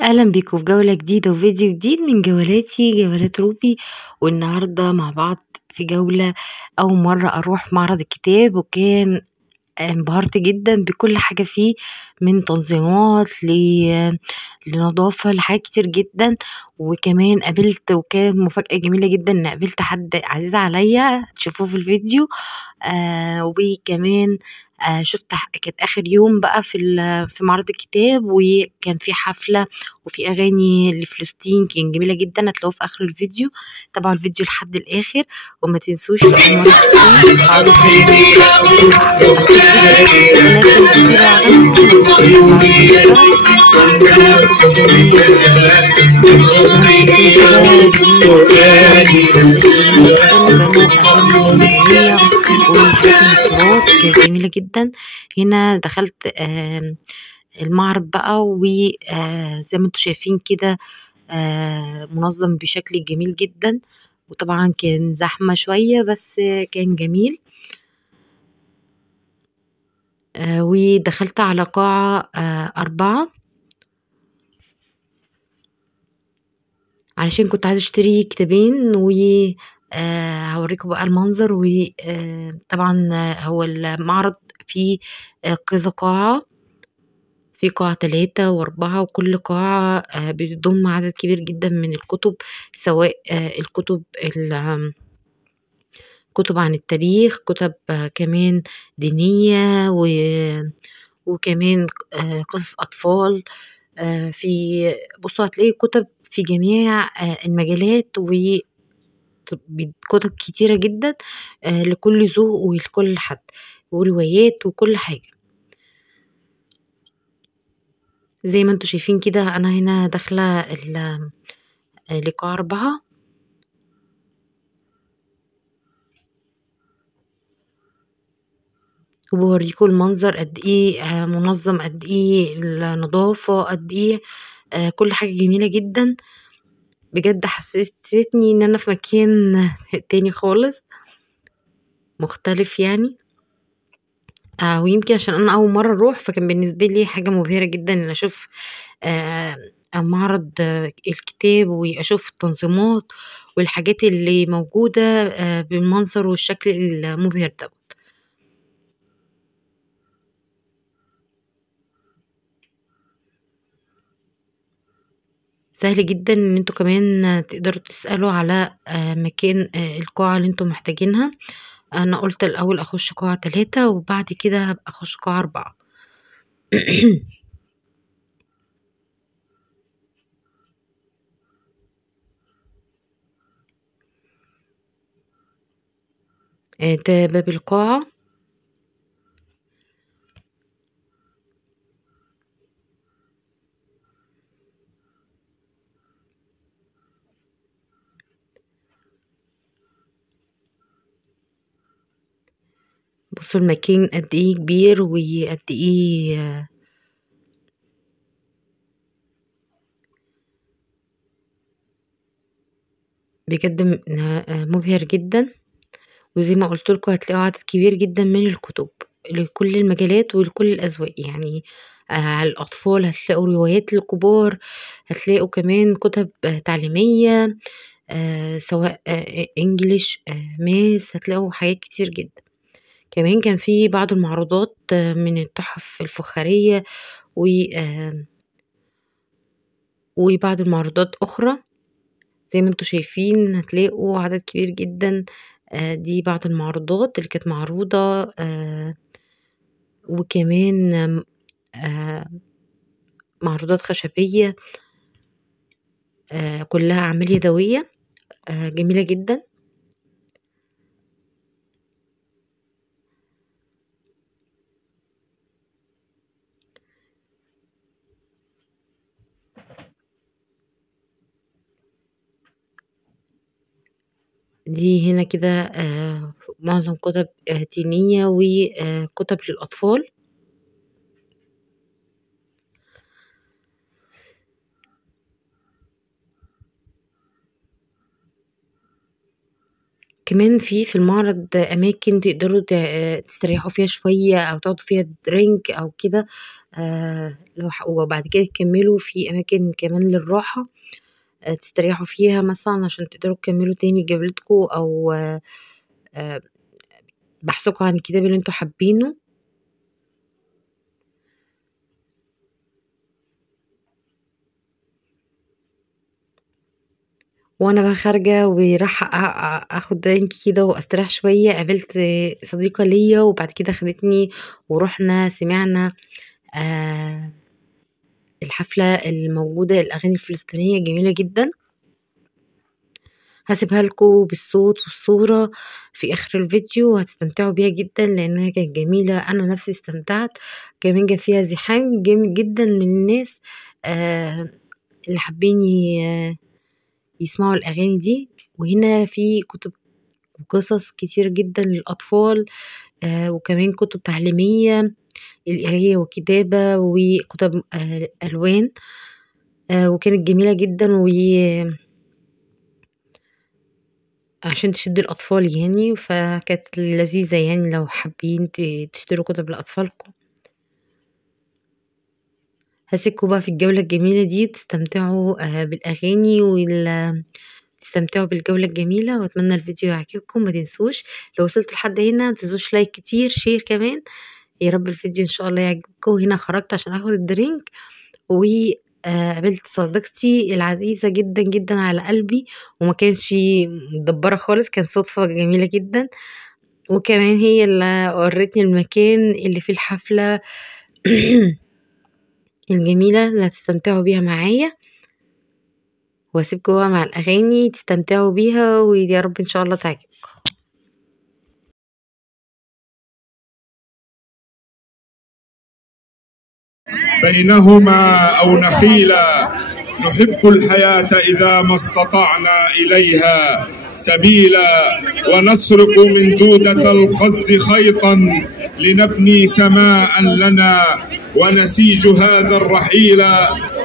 أهلا بيكم في جولة جديدة وفيديو جديد من جولاتي جولات روبي. والنهاردة مع بعض في جولة أول مرة أروح معرض الكتاب، وكان انبهرت جدا بكل حاجة فيه، من تنظيمات لنظافة لحاجات كتير جدا. وكمان قابلت، وكان مفاجأة جميلة جدا ان قابلت حد عزيز عليا تشوفوه في الفيديو. وكمان كانت آخر يوم بقى في معرض الكتاب، وكان في حفلة وفي أغاني لفلسطين، كان جميلة جدا. هتلاقوه في آخر الفيديو، تابعوا الفيديو لحد الآخر. وما تنسوش لو أول مرة تشوفوني تفعلوا الفيديو لو عجبكم، ما تنسوش تفعلوا الاشتراك ويوصلكم جميع زي ما شايفين كده. دي جميلة جدا، وكانوا أغاني فلسطينية وحاجات من التراث، كانت جميلة جدا. هنا دخلت المعرض بقى، وزي ما انتوا شايفين كده منظم بشكل جميل جدا. وطبعا كان زحمة شوية بس كان جميل. ودخلت على قاعة 4 علشان كنت عايزة اشتري كتابين، و هوريكم بقى المنظر. وطبعا هو المعرض فيه كذا قاعة، في قاعة 3 و4، وكل قاعة بتضم عدد كبير جدا من الكتب، سواء الكتب كتب عن التاريخ، كتب كمان دينية، وكمان قصص أطفال. في بصوا هتلاقي كتب في جميع المجالات، وكتب كتيرة جدا لكل ذوق ولكل حد، وروايات وكل حاجة. زي ما انتوا شايفين كده انا هنا داخلة لقاء 4، وبوريكم المنظر قد ايه منظم، قد ايه النظافة، قد ايه كل حاجة جميلة جدا. بجد حسستني ان انا في مكان تاني خالص مختلف يعني. ويمكن عشان انا اول مرة اروح، فكان بالنسبة لي حاجة مبهرة جدا ان اشوف معرض الكتاب، واشوف التنظيمات والحاجات اللي موجودة بالمنظر والشكل المبهر ده. سهل جدا ان انتوا كمان تقدروا تسألوا على مكان القاعة اللي انتوا محتاجينها. انا قلت الاول اخش قاعة 3، وبعد كده هبقى اخش قاعة 4. ده باب القاعة. بصوا المكان قد ايه كبير، وقد ايه بجد مبهر جدا. وزي ما قلت لكم هتلاقوا عدد كبير جدا من الكتب لكل المجالات ولكل الأذواق يعني. على الأطفال هتلاقوا روايات للكبار، هتلاقوا كمان كتب تعليمية، سواء انجليش، ماس، هتلاقوا حاجات كتير جدا. كمان كان في بعض المعروضات من التحف الفخارية، و وبعض المعروضات أخرى. زي ما انتوا شايفين هتلاقوا عدد كبير جدا. دي بعض المعروضات اللي كانت معروضة. وكمان معروضات خشبية كلها أعمال يدوية جميلة جدا. دي هنا كده معظم كتب دينية وكتب للأطفال. كمان في المعرض أماكن تقدروا تستريحوا فيها شوية، أو تاخدوا فيها درينك أو كده. وبعد كده تكملوا في أماكن كمان للراحة تستريحوا فيها مثلا عشان تقدروا تكملوا تاني جولتكم أو بحثكم عن الكتاب اللي انتوا حابينه. وانا بقى خارجه وراح اخد درينك كده واستريح شويه، قابلت صديقه ليا وبعد كده خدتني ورحنا سمعنا الحفله الموجوده الاغاني الفلسطينيه جميله جدا. هسيبها لكم بالصوت والصوره في اخر الفيديو وهتستمتعوا بيها جدا لانها كانت جميله. انا نفسي استمتعت، كمان كان فيها زحام جامد جدا من الناس اللي حابين يسمعوا الأغاني دي. وهنا في كتب وقصص كتير جدا للأطفال وكمان كتب تعليمية للقراية والكتابة وكتب ألوان وكانت جميلة جدا عشان تشد الأطفال يعني، فكانت لذيذة يعني لو حابين تشتروا كتب لأطفالكم. هسيبكم بقى في الجولة الجميلة دي تستمتعوا بالأغاني تستمتعوا بالجولة الجميلة، واتمنى الفيديو يعجبكم. ما تنسوش لو وصلت لحد هنا متنسوش لايك كتير، شير كمان. يا رب الفيديو ان شاء الله يعجبكم. هنا خرجت عشان اخد الدرينك وقابلت صديقتي العزيزة جدا جدا على قلبي وما كانش مدبرة خالص، كان صدفة جميلة جدا. وكمان هي اللي ورتني المكان اللي فيه الحفلة الجميلة اللي هتستمتعوا بيها معايا، واسيبكم بقى مع الاغاني تستمتعوا بيها ويا رب ان شاء الله تعجبكم. بينهما أو نخيلا نحب الحياة إذا ما استطعنا إليها سبيلا، ونسرق من دودة القز خيطا لنبني سماء لنا ونسيج هذا الرحيل،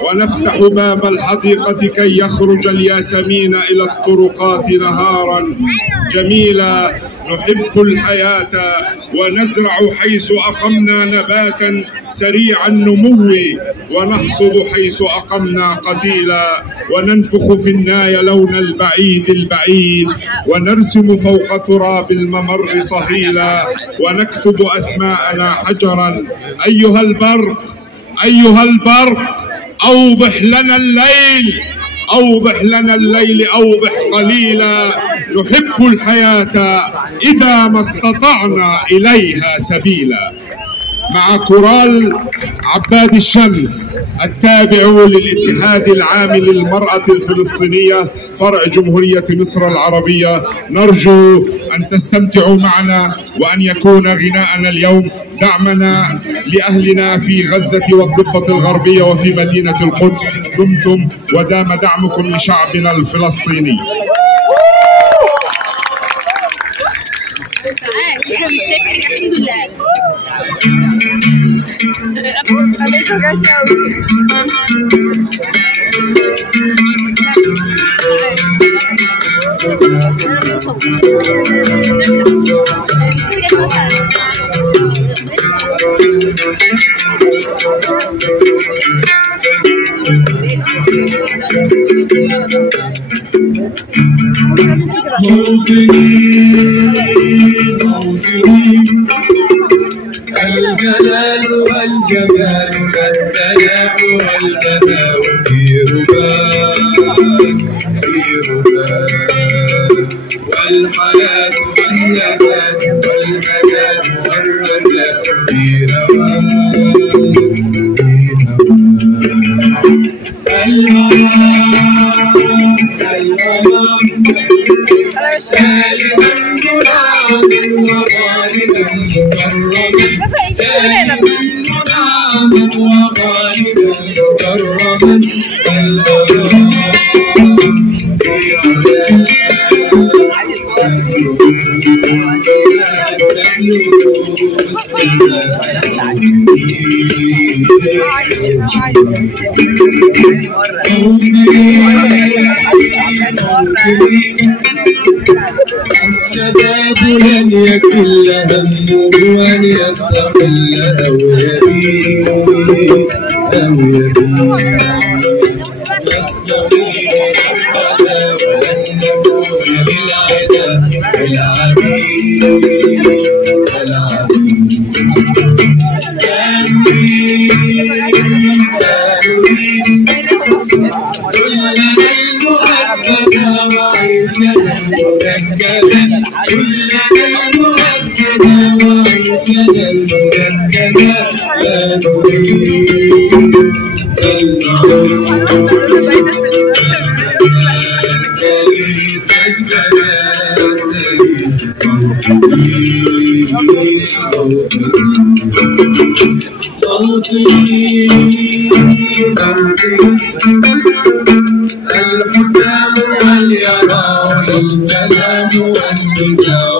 ونفتح باب الحديقة كي يخرج الياسمين إلى الطرقات نهارا جميلا. نحب الحياة ونزرع حيث أقمنا نباتا سريع النمو، ونحصد حيث أقمنا قتيلا، وننفخ في الناي لون البعيد البعيد، ونرسم فوق تراب الممر صهيلا، ونكتب أسماءنا حجرا. أيها البرق أيها البرق أوضح لنا الليل، أوضح لنا الليل أوضح قليلا. نحب الحياة إذا ما استطعنا إليها سبيلا. مع كورال عباد الشمس التابع للاتحاد العام للمرأة الفلسطينية فرع جمهورية مصر العربية، نرجو أن تستمتعوا معنا وأن يكون غناءنا اليوم دعمنا لأهلنا في غزة والضفة الغربية وفي مدينة القدس. دمتم ودام دعمكم لشعبنا الفلسطيني. مش شايف حاجة الحمد لله. الجلال والجمال والدلال والبناء في رباك والحياة والنجاة والمجال والرجاء في هواك سالما منعما وغالبا مكرما، سالما منعما وغالبا مكرما، الأرام في الشباب لن يكل همه أن يستقل أو يبيد يستوي الحدا ولن نكون للعدا العبيد الحسام واليرى والكلام والنزاع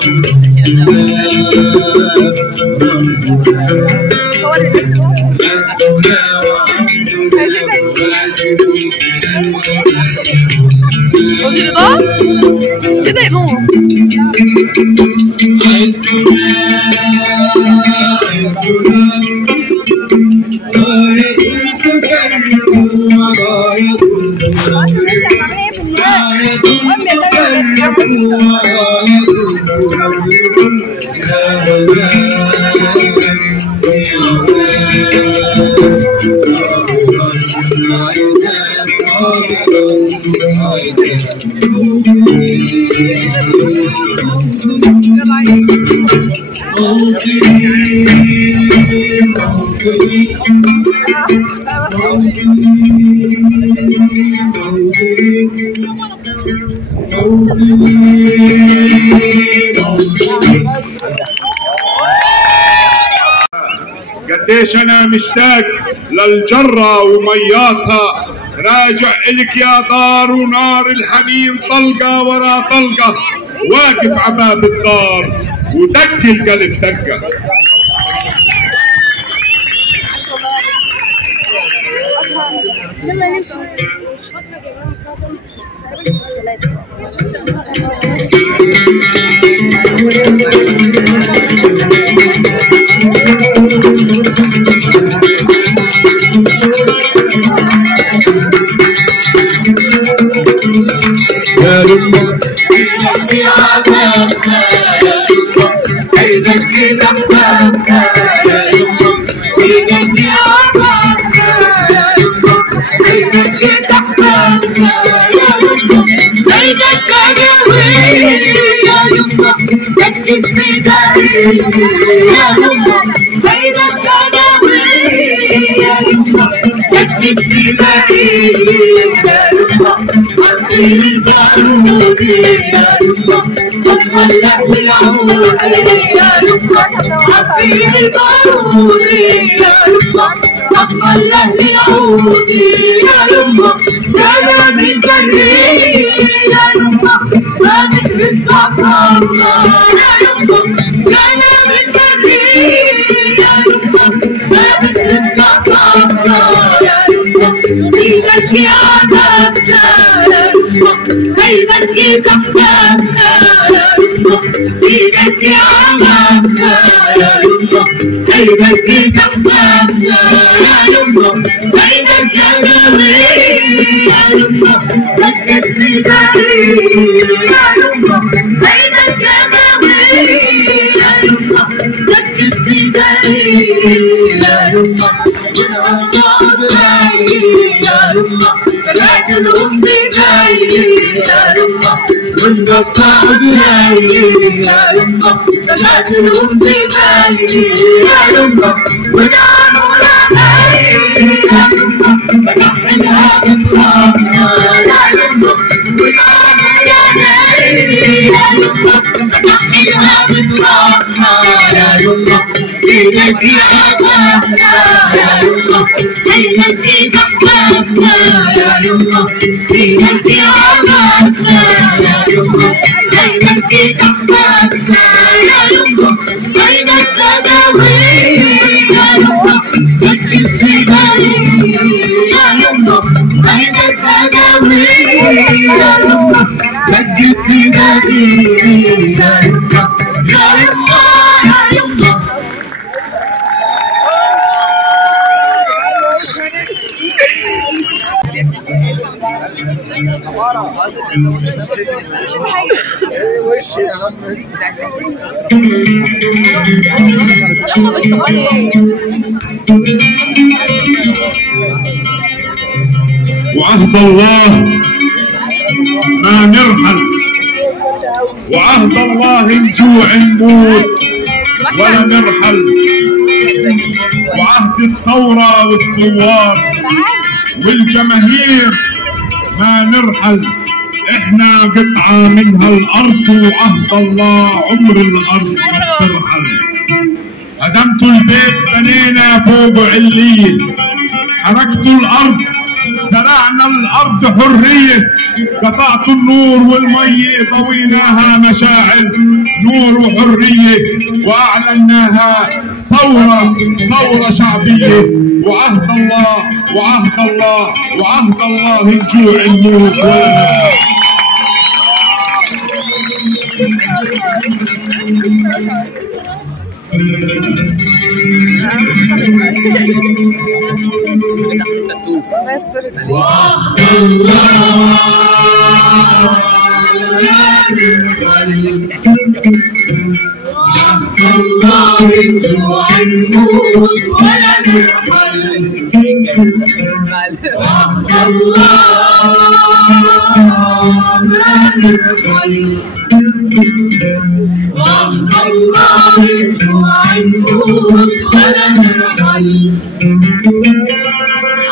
قديش انا مشتاق للجرة ومياتها، راجع الك يا دار ونار الحنين طلقة ورا طلقة، واقف عباب الدار ودق القلب دقة. يا رب في عذابك يا رب عيدك لحبابك يا رب عيدك عذابك يا رب عيدك لحبابك يا رب عيدك قوي يا رب دقت في داري يا رب عيدك قوي يا رب دقت في داري يا رب عطيني البارود يا رب طلع له العود يا رب عطيني البارود يا رب طلع له العود يا رب كلام الجري يا رب ما تدري الصعصع يا رب كلام الجري يا رب ما تدري الصعصع يا رب ايدك يا عذابك يا رب ايدك تحتاجك يا رب ايدك يا عذابك يا رب ايدك تحتاجك يا رب ايدك يا غالي يا رب دقت في داري يا رب ايدك يا غالي يا رب دقت في داري يا رب يا رب لكن أمي جاي يا رب والقطع جاي يا رب لكن أمي جاي يا رب ونعم ولا يا رب فتحنا بالرحمة يا رب ونعم ولا يا رب فتحنا بالرحمة يا رب ايدك يا عذابنا يا رب ايدك تحتاجنا يا رب ايدك يا عذابنا يا رب ايدك تحتاجنا يا رب ايدك وش يا عم وعهد الله ما نرحل، وعهد الله نجوع نموت ولا نرحل، وعهد الثورة والثوار والجماهير ما نرحل، احنا قطعة من هالارض وعهد الله عمر الارض ما ترحل. هدمتوا البيت بنينا فوق علية، حركتوا الارض زرعنا الارض حرية، قطعتوا النور والمية ضويناها مشاعل نور وحرية، واعلناها ثورة شعبية. وعهد الله وعهد الله وعهد الله نجوع نموت ولا الله نجوع نموت ولا نرحل. وعد الله ما نرحل. وعد الله نجوع نموت ولا نرحل.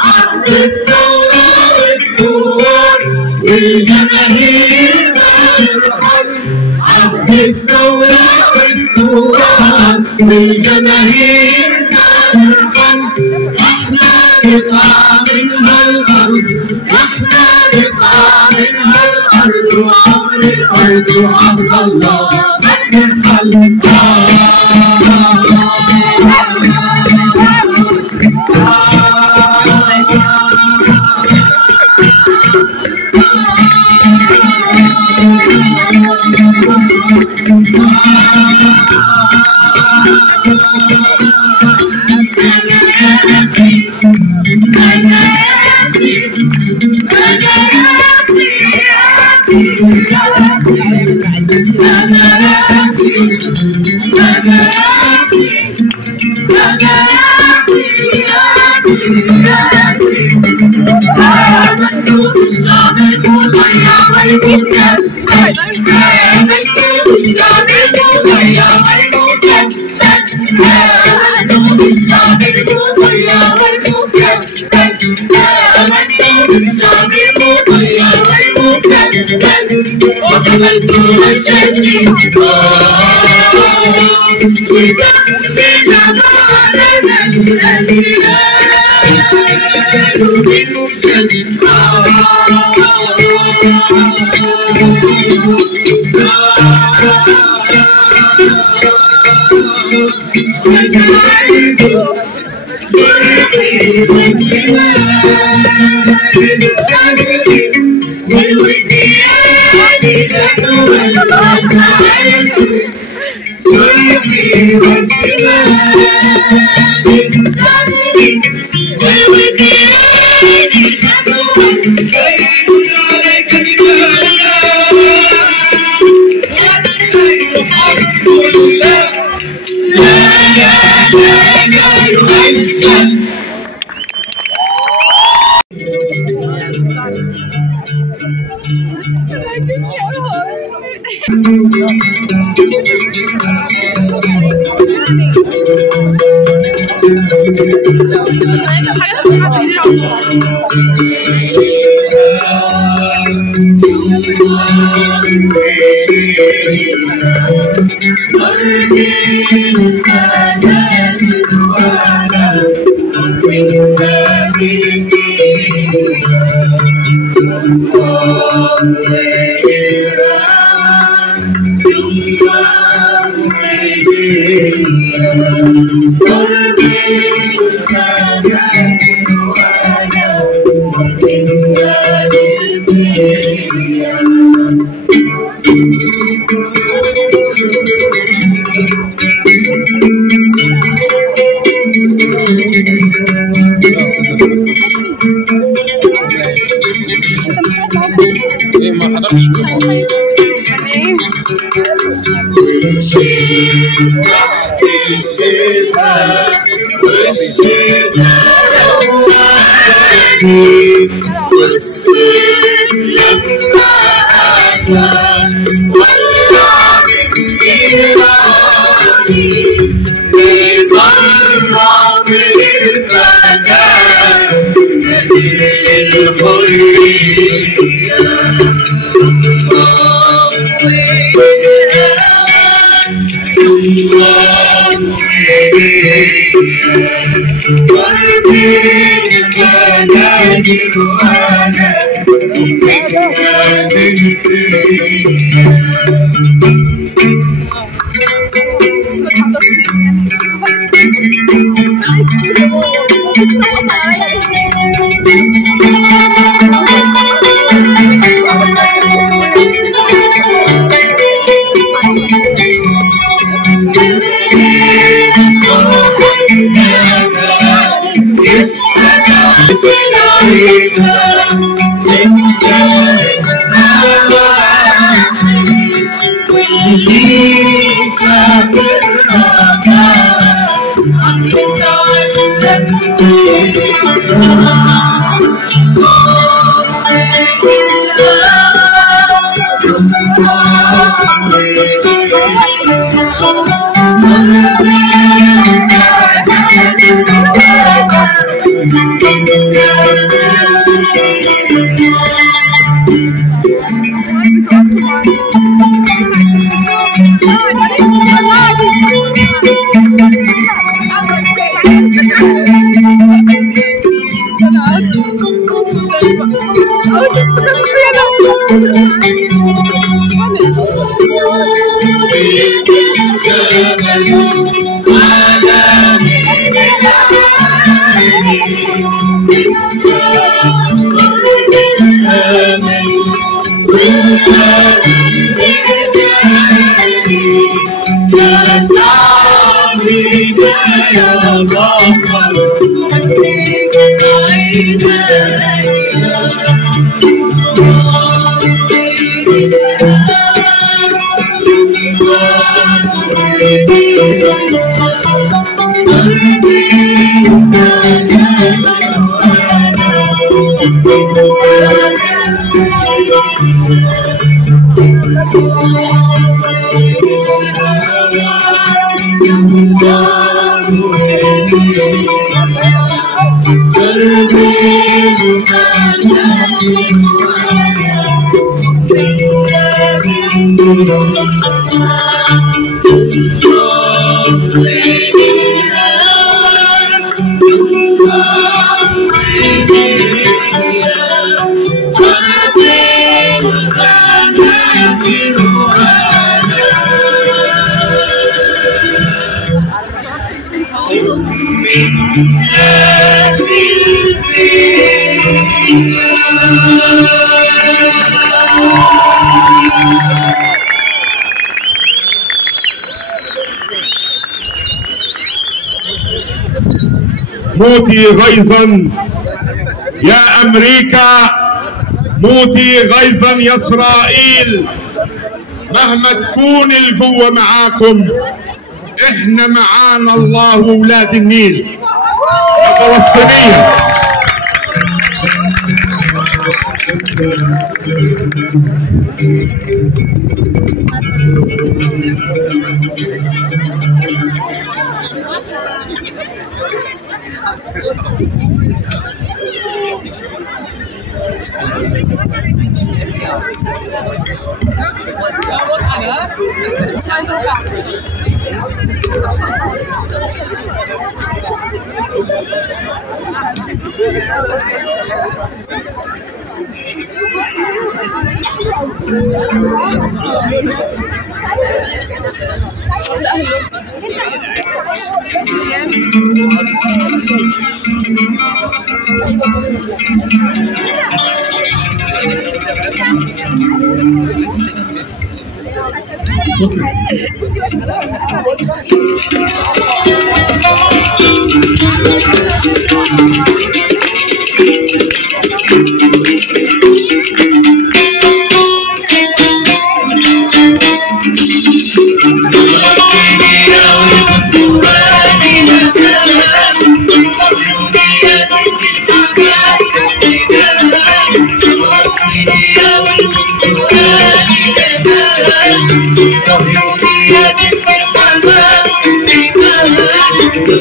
عهد الثورة والثوار والجماهير ما نرحل. عهد الثورة والثوار والجماهير ما نرحل. احنا قطعة من هالارض، احنا قطعة من هالارض، وعمر الارض وعهد الله ما نرحل. ايه ما حضرتش بيه موتي غيظا يا أمريكا، موتي غيظا يا إسرائيل، مهما تكون القوة معاكم احنا معانا الله وولاد النيل الفلسطينية.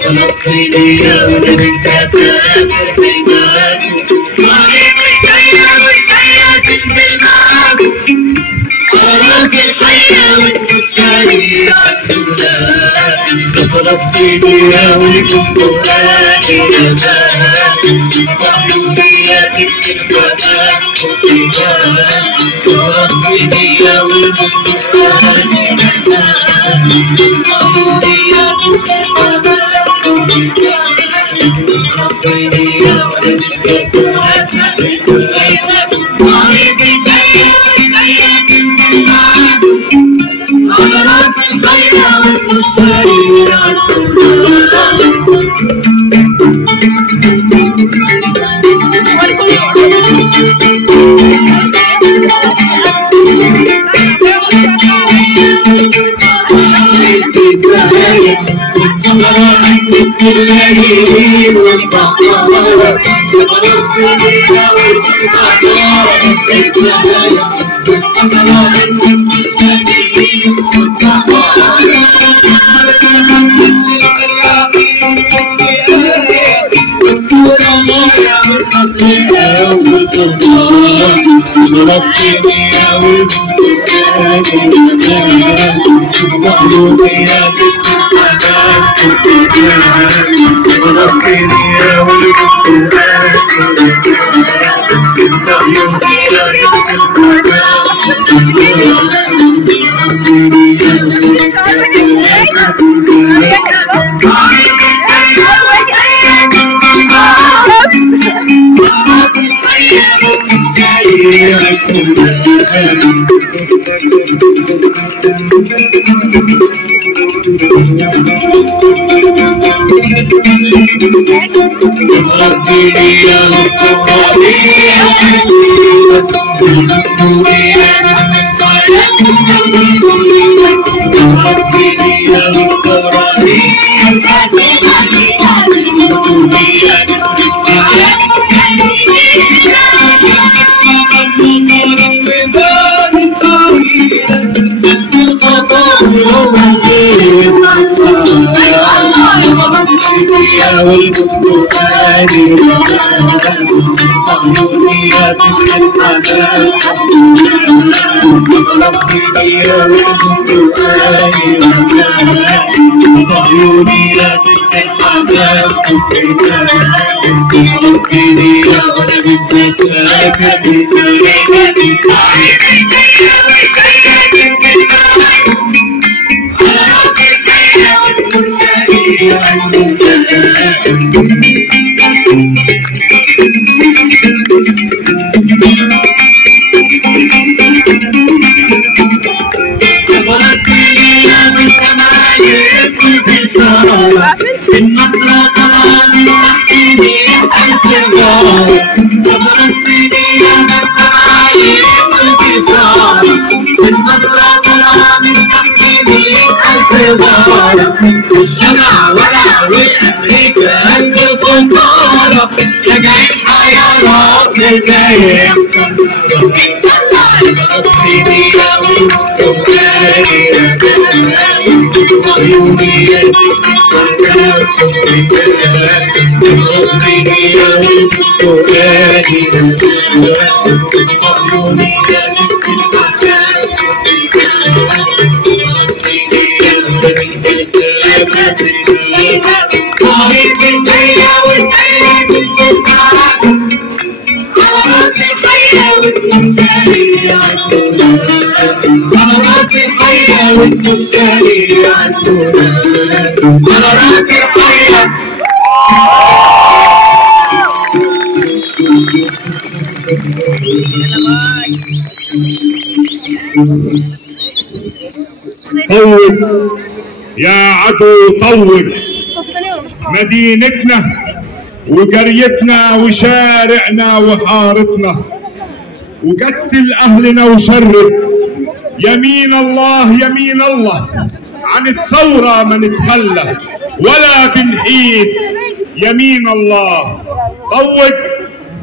فلسطينية وأنا بدي أسافر حيداني وعليك ويديا ويديا تنزل معاكم على راس الحياة وانتو تشاريع الأولاد فلسطينية ولكم قراني أمان الصهيونية تنزل معاكم فلسطينية ولكم قراني أمان الصهيونية تنزل معاكم على راس الخيرة والمشاريع والصحراء عندك اللاجئين والبحارة الفلسطينية والبحارة الحكاية والصحراء عندك اللاجئين والبحارة والسورية والقصيدة والفرقان الفلسطينية والبحارة الصهيونية فلسطينية الشمع ولا والأمريكا الخسارة راجعين حيارات للبايع إن شاء الله الفلسطينية والمقتولة الصهيونية الفلسطينية والمقتولة الصهيونية على راس الحياة والمشاريع على راس الحية. طول يا عدو طول مدينتنا وقريتنا وشارعنا وحارتنا، وقتل أهلنا وشرد. يمين الله يمين الله عن الثورة ما نتخلى ولا بنحيد. يمين الله طول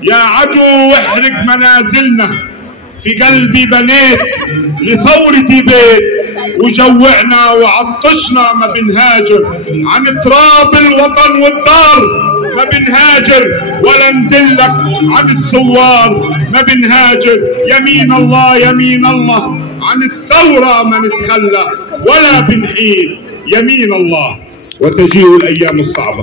يا عدو واحرق منازلنا، في قلبي بنيت لثورتي بيت، وجوعنا وعطشنا ما بنهاجر، عن تراب الوطن والدار ما بنهاجر، ولا ندلك عن الثوار ما بنهاجر. يمين الله يمين الله عن الثورة ما نتخلى ولا بنحيد. يمين الله وتجيء الأيام الصعبة.